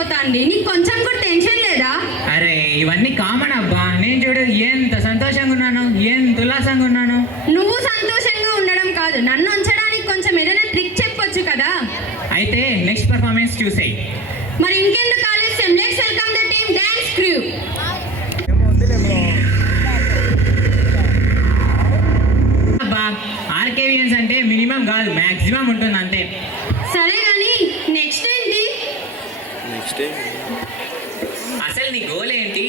అయిపోతాండి. నీకు కొంచెం కూడా టెన్షన్ లేదా? అరే ఇవన్నీ కామన్ అబ్బా. నేను చూడు ఎంత సంతోషంగా ఉన్నాను, ఎంత ఉల్లాసంగా ఉన్నాను. నువ్వు సంతోషంగా ఉండడం కాదు, నన్ను ఉంచడానికి కొంచెం ఏదైనా ట్రిక్ చెప్పొచ్చు కదా. అయితే నెక్స్ట్ పర్ఫార్మెన్స్ చూసేయి. మరి ఇంకెందుకు ఆలస్యం, let's welcome the team dance crew. అబ్బా ఆర్కేవియన్స్ అంటే మినిమం కాదు, మ్యాక్సిమం ఉంటుంది అంతే. సరే కానీ నెక్స్ట్ ఏంటి? అసలు నీ గోల్ ఏంటి?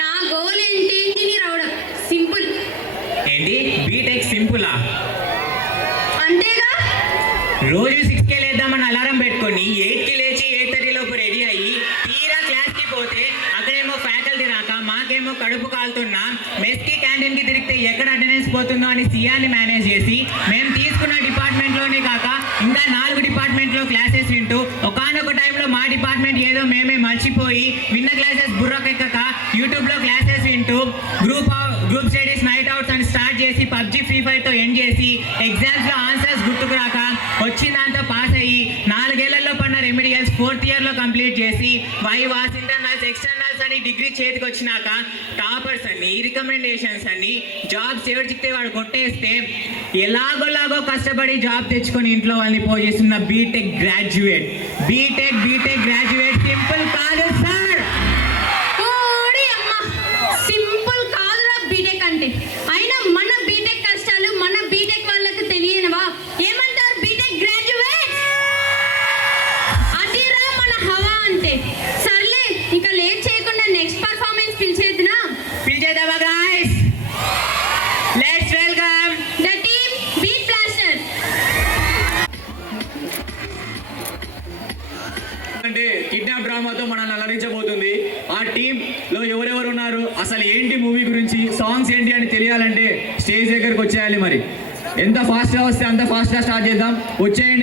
నా గోల్ ఏంటి? ఇంజనీర్ అవడం. సింపుల్. ఏంటి బీటెక్ సింపులా? అంతేగా. రోజు 6కే లేద్దామని అలారం పెట్టుకొని 8కి లేచి 8:30 లోపు రెడీ అయ్యి తీరా క్లాస్కి పోతే అక్కడేమో ఫ్యాకల్టీ రాక మాకేమో కడుపు కాలుతున్నా మెస్కి క్యాంటీన్కి తిరిగితే ఎక్కడ అటెండెన్స్ పోతుందో అని సిఆర్ని మేనేజ్ చేసి మేము తీసుకున్న డిపార్ట్మెంట్లోనే కాక ఇంకా 4 డిపార్ట్మెంట్లో క్లాసెస్ వింటూ ఒకానొక టైంలో మా డిపార్ట్మెంట్ ఏదో మేమే మర్చిపోయి విన్న క్లాసెస్ బుర్రకెక్కక యూట్యూబ్లో క్లాసెస్ వింటూ గ్రూప్ స్టడీస్ నైట్ అవుట్స్ అని స్టార్ట్ చేసి పబ్జి ఫ్రీ ఫైర్తో ఎండ్ చేసి ఎగ్జామ్స్లో ఆన్సర్స్ గుర్తుకు రాక వచ్చిందంతా పాస్ అయ్యి 4 ఏళ్లలో పడిన రెమెడియల్స్ 4th ఇయర్లో కంప్లీట్ చేసి వైవాస్ ఇంటర్నల్స్ ఎక్స్టర్నల్స్ అని డిగ్రీ చేతికి వచ్చినాక టాపర్స్ అన్ని రికమెండేషన్స్ అన్ని జాబ్స్ ఎవరు చిక్తే వాడు కొట్టేస్తే ఎలాగోలాగో కష్టపడి జాబ్ తెచ్చుకొని ఇంట్లో వాళ్ళని పోజేస్తున్న బీటెక్ గ్రాడ్యుయేట్ సింపుల్ కాదు సార్. ఓడి అమ్మ, సింపుల్ కాదురా బీటెక్ అంటే. అయినా మన బీటెక్ కష్టాలు మన బీటెక్ వాళ్ళకి తెలియనివా? ఏమంటారు బీటెక్ గ్రాడ్యుయేట్? అదిరా మన హవా అంటే. సర్లే ఇక లేట్ చేయకుండా నెక్స్ట్ పర్ఫార్మెన్స్ పిలిచేద్దునా? పిలిచేద్దామా guys? Let's welcome the team Beat Blaster. అంటే కిడ్నాప్ డ్రామాతో మనల్ని అలరించబోతుంది. ఆ టీంలో ఎవరెవరు ఉన్నారు, అసలు ఏంటి మూవీ గురించి, సాంగ్స్ ఏంటి అని తెలియాలంటే స్టేజ్ దగ్గరకు వచ్చేయాలి. మరి ఎంత ఫాస్ట్గా వస్తే అంత ఫాస్ట్గా స్టార్ట్ చేద్దాం. వచ్చేయండి.